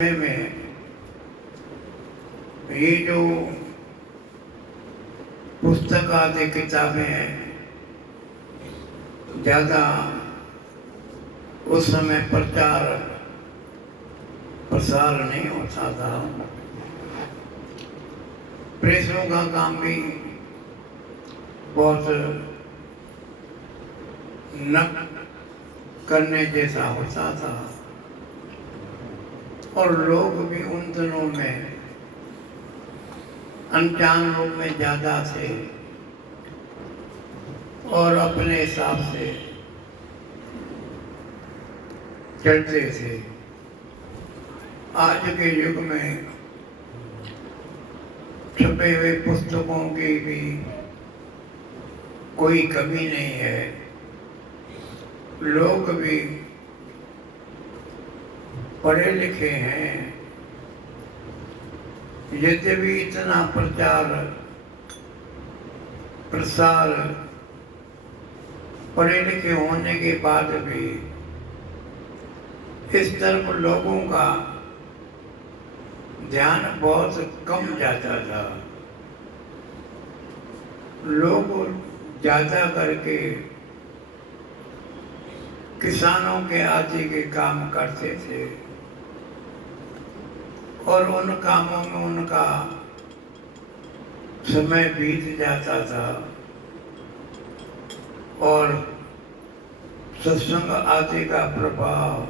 में ये जो पुस्तक आदि किताबें हैं, ज़्यादा उस समय प्रचार प्रसार नहीं होता था। प्रेसों का काम भी बहुत न करने जैसा होता था और लोग भी उन दिनों में अनजान लोग में ज़्यादा थे और अपने हिसाब से चलते थे। आज के युग में छपे हुए पुस्तकों की भी कोई कमी नहीं है। लोग भी पढ़े लिखे हैं, यद्यपि इतना प्रचार प्रसार पढ़े लिखे होने के बाद भी इस तरफ लोगों का ध्यान बहुत कम जाता था। लोग ज़्यादा करके किसानों के आदि के काम करते थे और उन कामों में उनका समय बीत जाता था और सत्संग आदि का प्रभाव,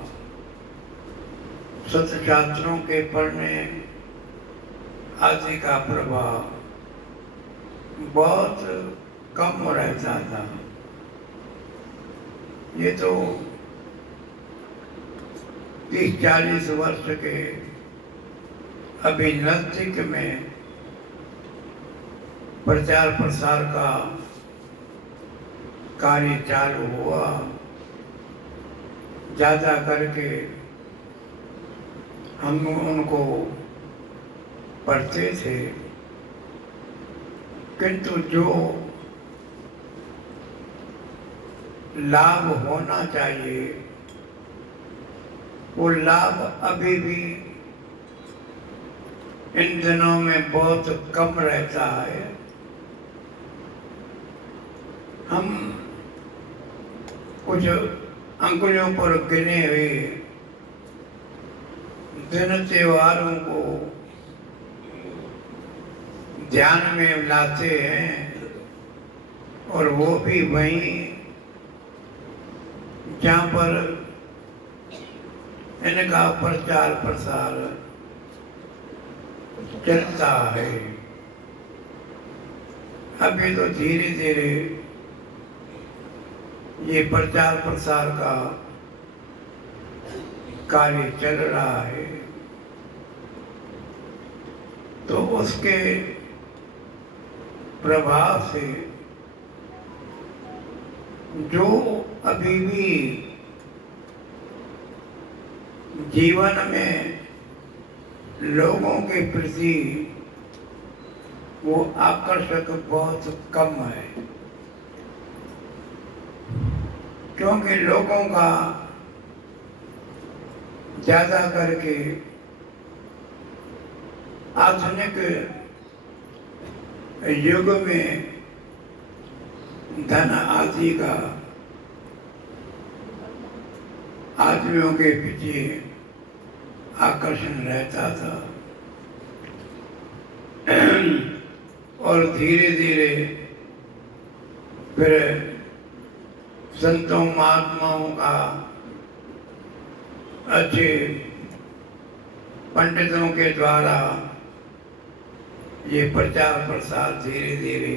सत्शास्त्रों के पढ़ने आदि का प्रभाव बहुत कम रहता था। ये तो 30-40 वर्ष के अभी नजदीक में प्रचार प्रसार का कार्य चालू हुआ। ज़्यादा करके हम उनको पढ़ते थे, किंतु जो लाभ होना चाहिए वो लाभ अभी भी इन दिनों में बहुत कम रहता है। हम कुछ अंगुलियों पर गिने हुए दिन त्योहारों को ध्यान में लाते हैं और वो भी वहीं जहाँ पर इनका प्रचार प्रसार चलता है। अभी तो धीरे धीरे ये प्रचार प्रसार का कार्य चल रहा है, तो उसके प्रभाव से जो अभी भी जीवन में लोगों के प्रति वो आकर्षक बहुत कम है, क्योंकि लोगों का ज़्यादा करके आधुनिक युग में धन आदि का आदमियों के पीछे आकर्षण रहता था और धीरे धीरे फिर संतों महात्माओं का, अच्छे पंडितों के द्वारा ये प्रचार प्रसार धीरे धीरे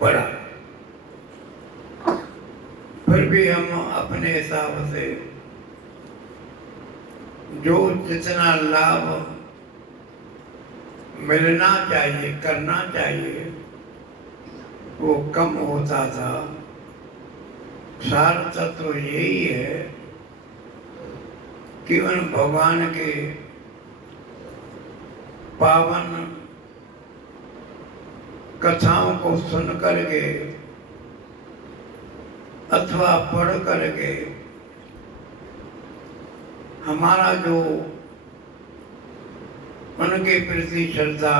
बढ़ा। फिर भी हम अपने हिसाब से जो जितना लाभ मिलना चाहिए, करना चाहिए, वो कम होता था। सार तत्व यही है कि उन भगवान के पावन कथाओं को सुन करके अथवा पढ़ करके हमारा जो उनके प्रति श्रद्धा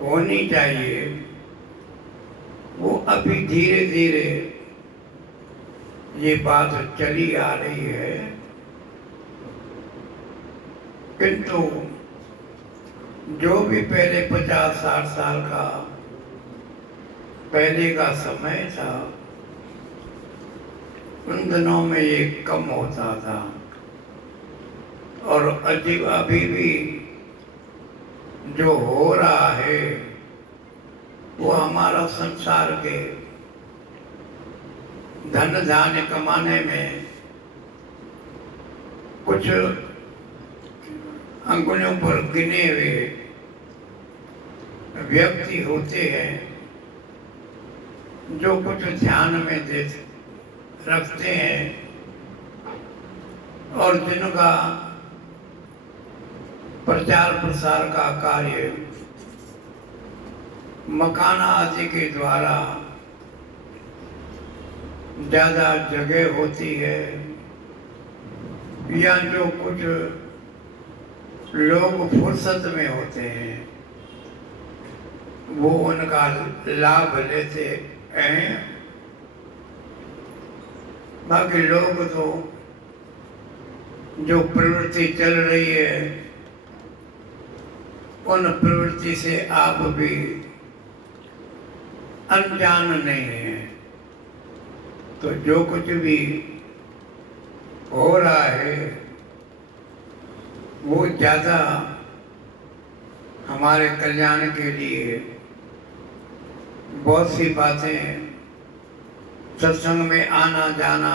होनी चाहिए। वो अभी धीरे धीरे ये बात चली आ रही है, किंतु जो भी पहले 50-60 साल का पहले का समय था, उन दिनों में ये कम होता था। और अजीब अभी भी जो हो रहा है वो हमारा संसार के धन धान्य कमाने में कुछ अंगुलियों पर गिने हुए व्यक्ति होते हैं जो कुछ ध्यान में रखते हैं और जिनका प्रचार प्रसार का कार्य मकान आदि के द्वारा ज़्यादा जगह होती है, या जो कुछ लोग फुर्सत में होते हैं वो उनका लाभ लेते हैं। बाकी लोग तो जो प्रवृत्ति चल रही है उन प्रवृत्ति से आप भी अनजान नहीं है। तो जो कुछ भी हो रहा है वो ज़्यादा हमारे कल्याण के लिए बहुत सी बातें, सत्संग में आना जाना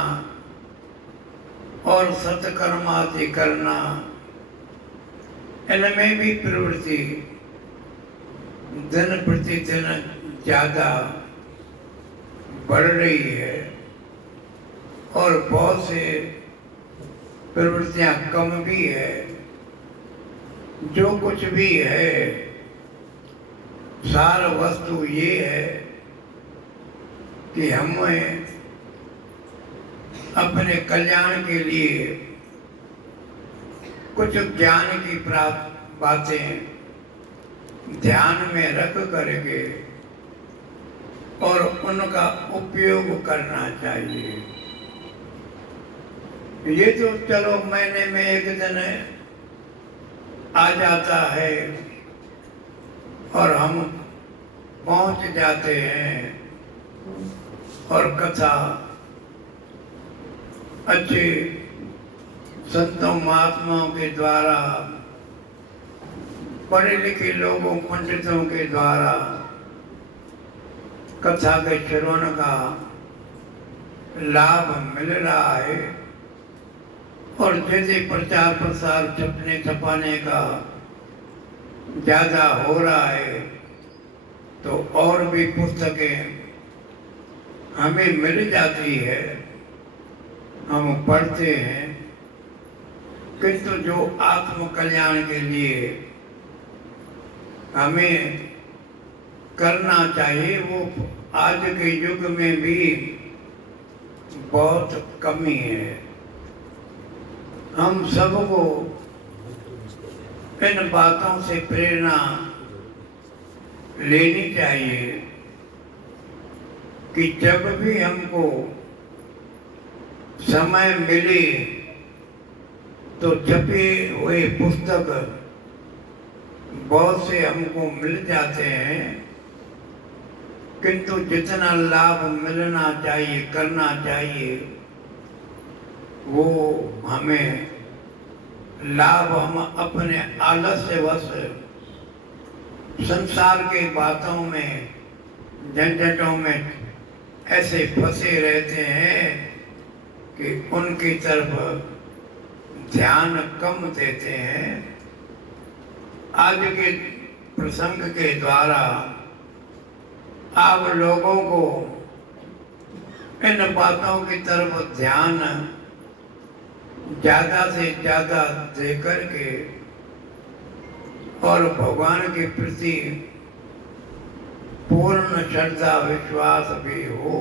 और सत्कर्म आदि करना, इनमें भी प्रवृत्ति दिन प्रतिदिन ज़्यादा बढ़ रही है और बहुत से प्रवृत्तियां कम भी है। जो कुछ भी है सार वस्तु ये है कि हमें अपने कल्याण के लिए कुछ ज्ञान की प्राप्त बातें ध्यान में रख करके और उनका उपयोग करना चाहिए। ये तो चलो महीने में एक दिन आ जाता है और हम पहुंच जाते हैं और कथा अच्छे संतों महात्माओं के द्वारा, पढ़े लिखे लोगों पंडितों के द्वारा कथा के श्रवण का लाभ मिल रहा है। और जैसे प्रचार प्रसार छपने छपाने का ज़्यादा हो रहा है तो और भी पुस्तकें हमें मिल जाती है, हम पढ़ते हैं। किंतु जो आत्म कल्याण के लिए हमें करना चाहिए वो आज के युग में भी बहुत कमी है। हम सबको इन बातों से प्रेरणा लेनी चाहिए कि जब भी हमको समय मिले तो छपे हुए पुस्तक बहुत से हमको मिल जाते हैं, किंतु जितना लाभ मिलना चाहिए, करना चाहिए, वो हमें लाभ हम अपने आलस्यवश संसार के बातों में, झंझटों में ऐसे फंसे रहते हैं कि उनकी तरफ ध्यान कम देते हैं। आज के प्रसंग के द्वारा आप लोगों को इन बातों की तरफ ध्यान ज़्यादा से ज़्यादा दे करके और भगवान के प्रति पूर्ण श्रद्धा विश्वास भी हो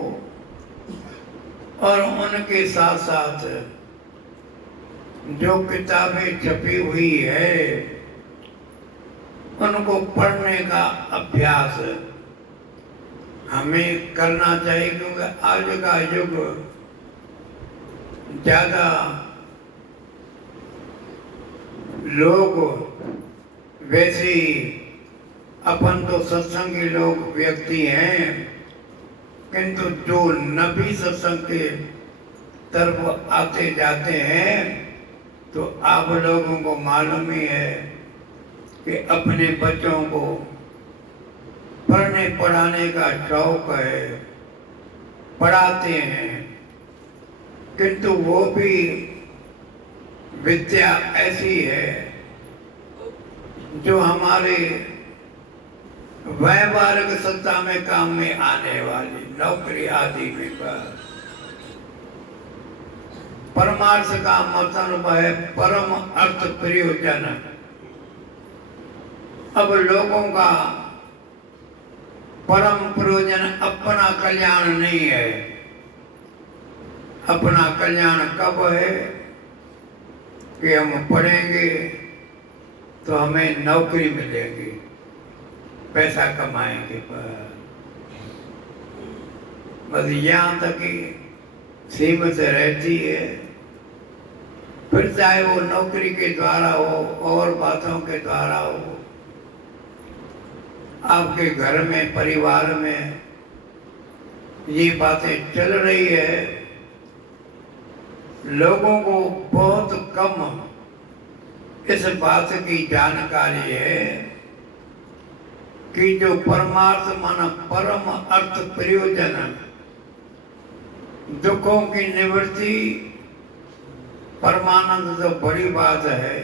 और उनके साथ साथ जो किताबें छपी हुई है उनको पढ़ने का अभ्यास हमें करना चाहिए, क्योंकि आज का युग ज़्यादा लोग वैसे ही, अपन तो सत्संगी लोग व्यक्ति हैं, किंतु जो न भी सत्संग के तरफ आते जाते हैं, तो आप लोगों को मालूम ही है कि अपने बच्चों को पढ़ने पढ़ाने का शौक है, पढ़ाते हैं, किंतु वो भी विद्या ऐसी है जो हमारे व्यावहारिक सत्ता में काम में आने वाली, नौकरी आदि में परमार्थ का मतलब है परम अर्थ प्रयोजन। अब लोगों का परम प्रयोजन अपना कल्याण नहीं है। अपना कल्याण कब है कि हम पढ़ेंगे तो हमें नौकरी मिलेगी, पैसा कमाएंगे, बस यहाँ तक ही सीमित रहती है। फिर चाहे वो नौकरी के द्वारा हो और बातों के द्वारा हो, आपके घर में परिवार में ये बातें चल रही है। लोगों को बहुत कम इस बात की जानकारी है कि जो परमार्थ माना परम अर्थ प्रयोजन, दुखों की निवृत्ति, परमानंद तो बड़ी बात है,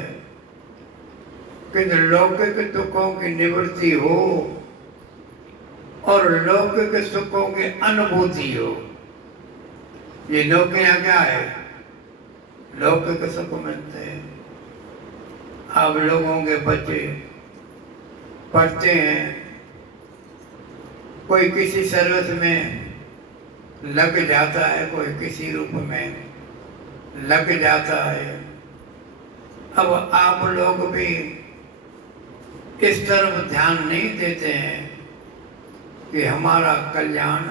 कि लौकिक दुखों की निवृत्ति हो और लौकिक सुखों की अनुभूति हो। ये नौकरियां क्या है? लौकिक सुख मिलते हैं। आप लोगों के बच्चे पढ़ते हैं, कोई किसी सर्विस में लग जाता है, कोई किसी रूप में लग जाता है। अब आप लोग भी इस तरफ ध्यान नहीं देते हैं कि हमारा कल्याण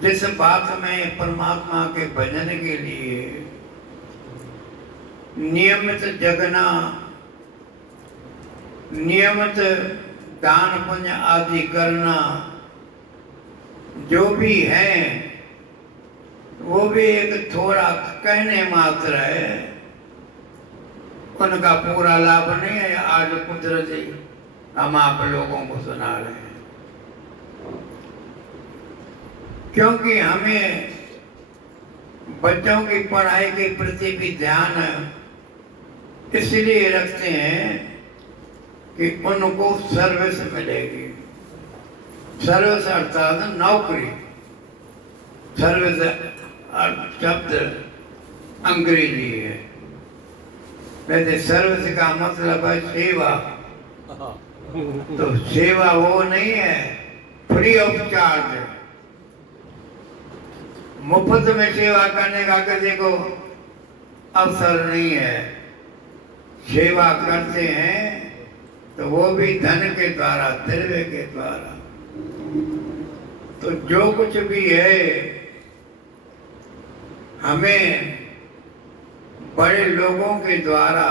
जिस बात में परमात्मा के भजन के लिए नियमित जगना, नियमित दान पुण्य आदि करना, जो भी है वो भी एक थोड़ा कहने मात्र है, उनका पूरा लाभ नहीं है। आज कुदरती हम आप लोगों को सुना रहे हैं, क्योंकि हमें बच्चों की पढ़ाई के प्रति भी ध्यान इसलिए रखते हैं कि उनको सर्विस मिलेगी। सर्विस अर्थात नौकरी। सर्विस शब्द अंग्रेजी है, वैसे सर्विस का मतलब है सेवा। तो सेवा वो नहीं है फ्री ऑफ चार्ज, मुफ्त में सेवा करने का किसी को अवसर नहीं है। सेवा करते हैं तो वो भी धन के द्वारा, द्रव्य के द्वारा। तो जो कुछ भी है, हमें बड़े लोगों के द्वारा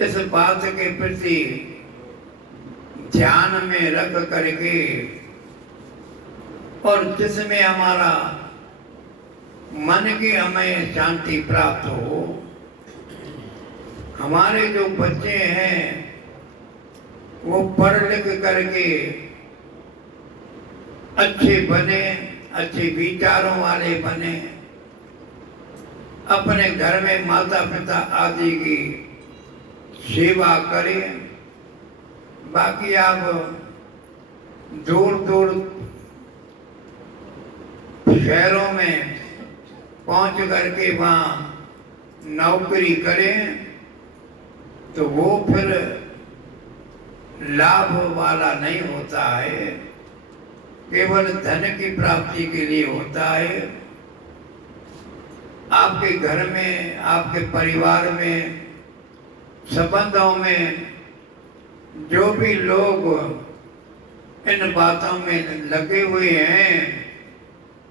इस बात के प्रति ध्यान में रख करके, और जिसमें हमारा मन की हमें शांति प्राप्त हो। हमारे जो बच्चे हैं वो पढ़ लिख करके अच्छे बने, अच्छे विचारों वाले बने, अपने घर में माता पिता आदि की सेवा करें। बाकी आप दूर दूर शहरों में पहुंच करके वहाँ नौकरी करें तो वो फिर लाभ वाला नहीं होता है, केवल धन की प्राप्ति के लिए होता है। आपके घर में, आपके परिवार में, संबंधों में जो भी लोग इन बातों में लगे हुए हैं,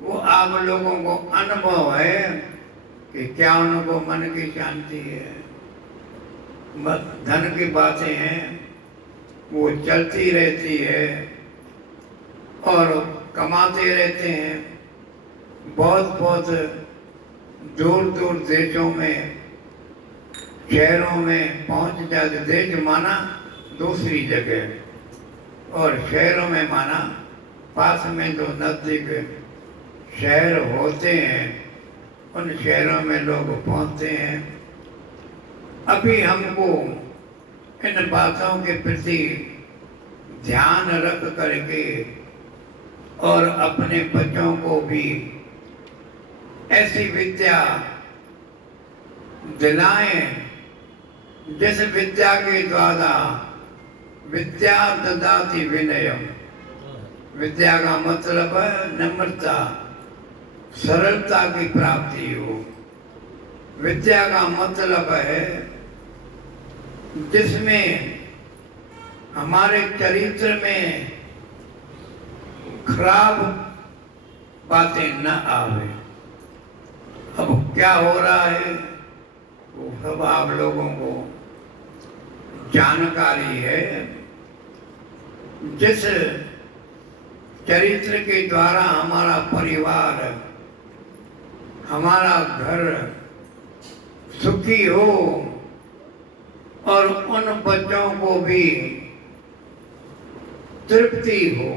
वो आप लोगों को अनुभव है कि क्या उनको मन की शांति है। बस धन की बातें हैं, वो चलती रहती है और कमाते रहते हैं। बहुत बहुत दूर दूर देशों में, शहरों में पहुंच जाते। देश माना दूसरी जगह और शहरों में माना पास में जो नजदीक शहर होते हैं, उन शहरों में लोग पहुंचते हैं। अभी हमको इन बातों के प्रति ध्यान रख करके और अपने बच्चों को भी ऐसी विद्या दिलाएं जिस विद्या के द्वारा विद्या ददाति विनयम। विद्या का मतलब है नम्रता, सरलता की प्राप्ति हो। विद्या का मतलब है जिसमें हमारे चरित्र में खराब बातें न आवे। अब क्या हो रहा है वो सब आप लोगों को जानकारी है। जिस चरित्र के द्वारा हमारा परिवार, हमारा घर सुखी हो और उन बच्चों को भी तृप्ति हो।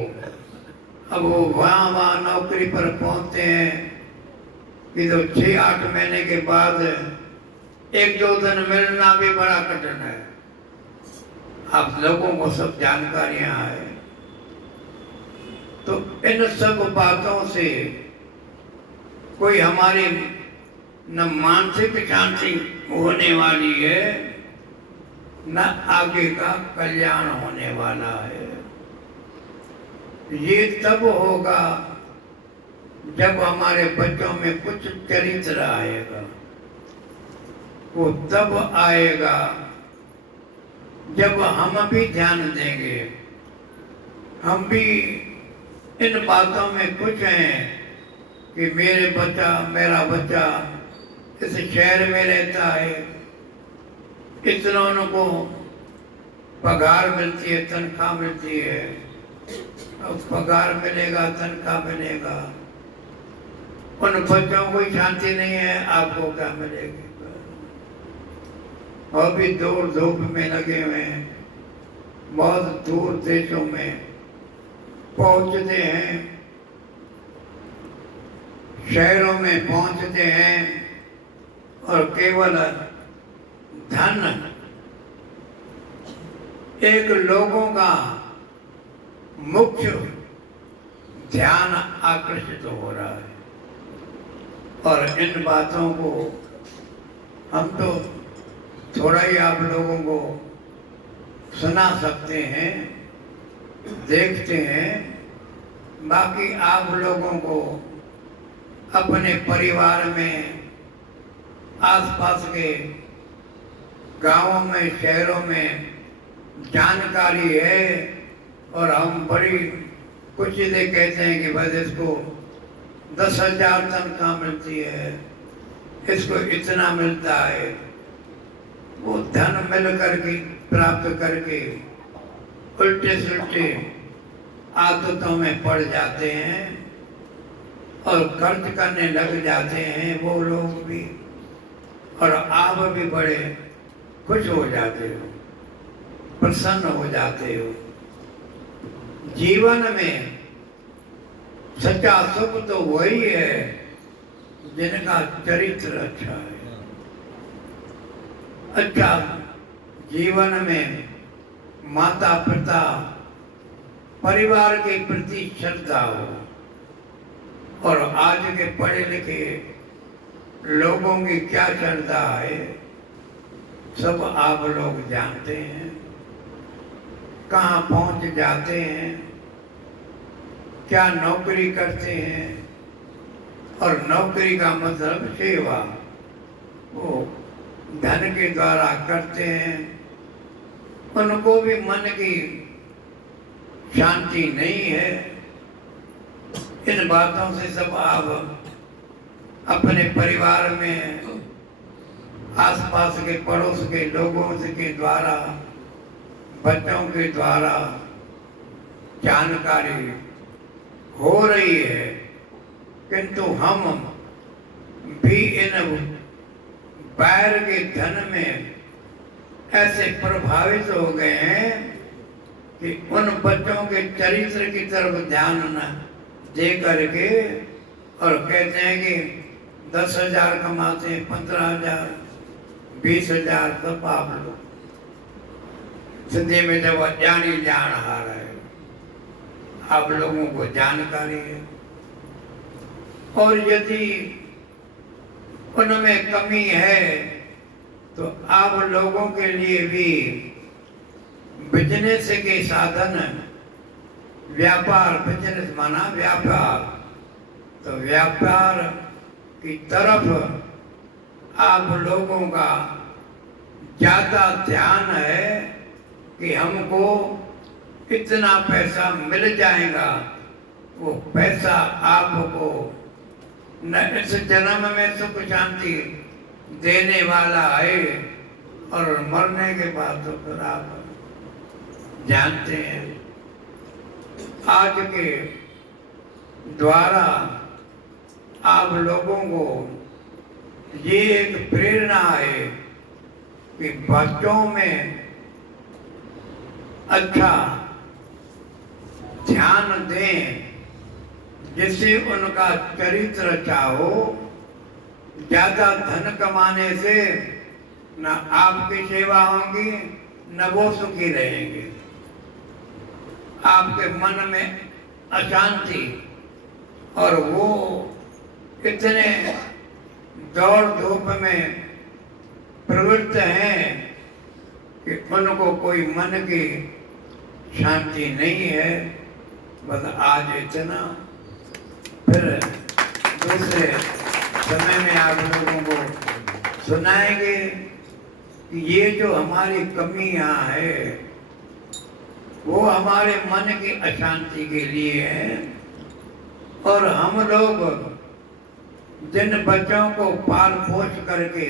अब वो वहाँ नौकरी पर पहुंचते हैं कि तो 6-8 महीने के बाद 1-2 दिन मिलना भी बड़ा कठिन है। आप लोगों को सब जानकारियां हैं। तो इन सब बातों से कोई हमारी न मानसिक शांति होने वाली है, न आगे का कल्याण होने वाला है। ये तब होगा जब हमारे बच्चों में कुछ चरित्र आएगा। वो तब आएगा जब हम भी ध्यान देंगे। हम भी इन बातों में कुछ हैं कि मेरा बच्चा इस शहर में रहता है, इतनों को पगार मिलती है, तनख्वाह मिलती है। अब पगार मिलेगा, तनख्वाह मिलेगा, उन बच्चों को शांति नहीं है, आपको क्या मिलेगी? और भी दूर धूप में लगे हुए हैं, बहुत दूर देशों में पहुंचते हैं, शहरों में पहुंचते हैं और केवल धन एक लोगों का मुख्य ध्यान आकर्षित हो रहा है। और इन बातों को हम तो थोड़ा ही आप लोगों को सुना सकते हैं, देखते हैं। बाकी आप लोगों को अपने परिवार में, आसपास के गांवों में, शहरों में जानकारी है। और हम बड़ी खुशी से कहते हैं कि बस इसको 10,000 तनख्वाह मिलती है, इसको इतना मिलता है। वो धन मिल करके प्राप्त करके उल्टे सुल्टे आदतों में पड़ जाते हैं और खर्च करने लग जाते हैं वो लोग भी, और आप भी बड़े खुश हो जाते हो, प्रसन्न हो जाते हो। जीवन में सच्चा सुख तो वही है जिनका चरित्र अच्छा है। अच्छा जीवन में माता पिता, परिवार के प्रति श्रद्धा हो। और आज के पढ़े लिखे लोगों की क्या श्रद्धा है सब आप लोग जानते हैं। कहाँ पहुंच जाते हैं, क्या नौकरी करते हैं, और नौकरी का मतलब सेवा। वो धन के द्वारा करते हैं, उनको भी मन की शांति नहीं है। इन बातों से सब आप अपने परिवार में, आसपास के पड़ोस के लोगों के द्वारा, बच्चों के द्वारा जानकारी हो रही है, किंतु हम भी इन बैर के धन में ऐसे प्रभावित हो गए हैं कि उन बच्चों के चरित्र की तरफ ध्यान न दे करके और कहते हैं कि 10,000 कमाते हैं, 15,000, 20,000, तब आप लोग सिंधी में जब जानी जान हार है, आप लोगों को जानकारी है। और यदि उनमें कमी है तो आप लोगों के लिए भी बिजनेस के साधन, व्यापार, बिजनेस माना व्यापार, तो व्यापार की तरफ आप लोगों का ज्यादा ध्यान है कि हमको इतना पैसा मिल जाएगा। वो पैसा आपको न इस जन्म में सुख शांति देने वाला है और मरने के बाद तो फिर आप जानते हैं। आज के द्वारा आप लोगों को ये एक प्रेरणा है कि बच्चों में अच्छा ध्यान दें, जिससे उनका चरित्र चाहो। ज्यादा धन कमाने से न आपकी सेवा होगी न वो सुखी रहेंगे। आपके मन में अशांति और वो इतने दौड़ धूप में प्रवृत्त हैं कि उनको कोई मन की शांति नहीं है। बस आज इतना, फिर दूसरे समय में आप लोगों को सुनाएंगे कि ये जो हमारी कमियां है वो हमारे मन की अशांति के लिए है। और हम लोग जिन बच्चों को पाल पोष करके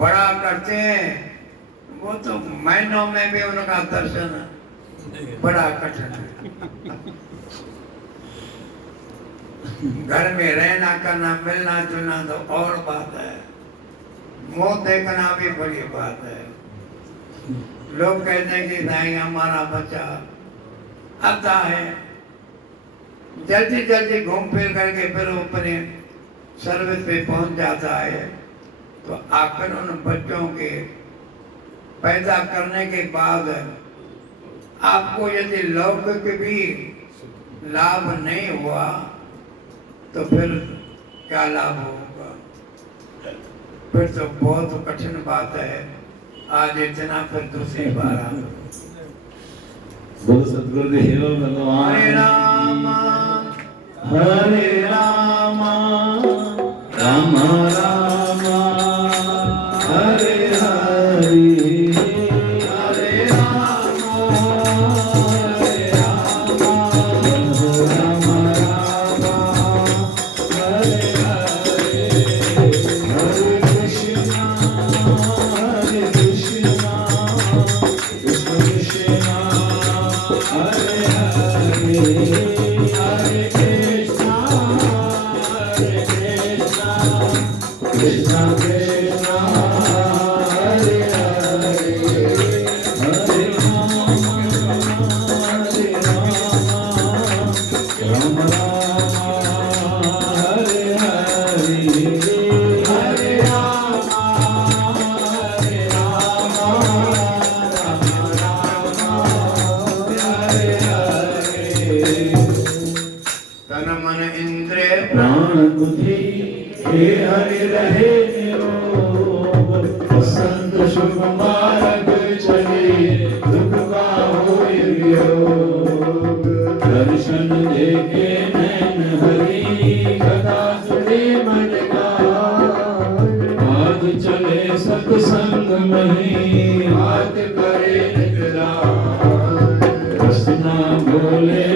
बड़ा करते हैं वो तो महीनों में भी उनका दर्शन बड़ा कठिन है। घर में रहना करना, मिलना जुलना तो और बात है, मुंह देखना भी बड़ी बात है। लोग कहते हैं कि नहीं हमारा बच्चा आता है, जल्दी जल्दी घूम फिर करके फिर अपने सर्विस पे पहुंच जाता है, तो आखिर उन बच्चों के पैदा करने के बाद आपको यदि लौकिक भी लाभ नहीं हुआ तो फिर क्या लाभ होगा? फिर तो बहुत कठिन बात है। आज इतना, फिर दूसरी बार बोल सतगुरुदेव भगवान। हरे राम हरे राम राम राम हरे हरे। दर्शन देखे नैन हरि कथा सुने मन का, आज मही बात करे निकला रसना बोले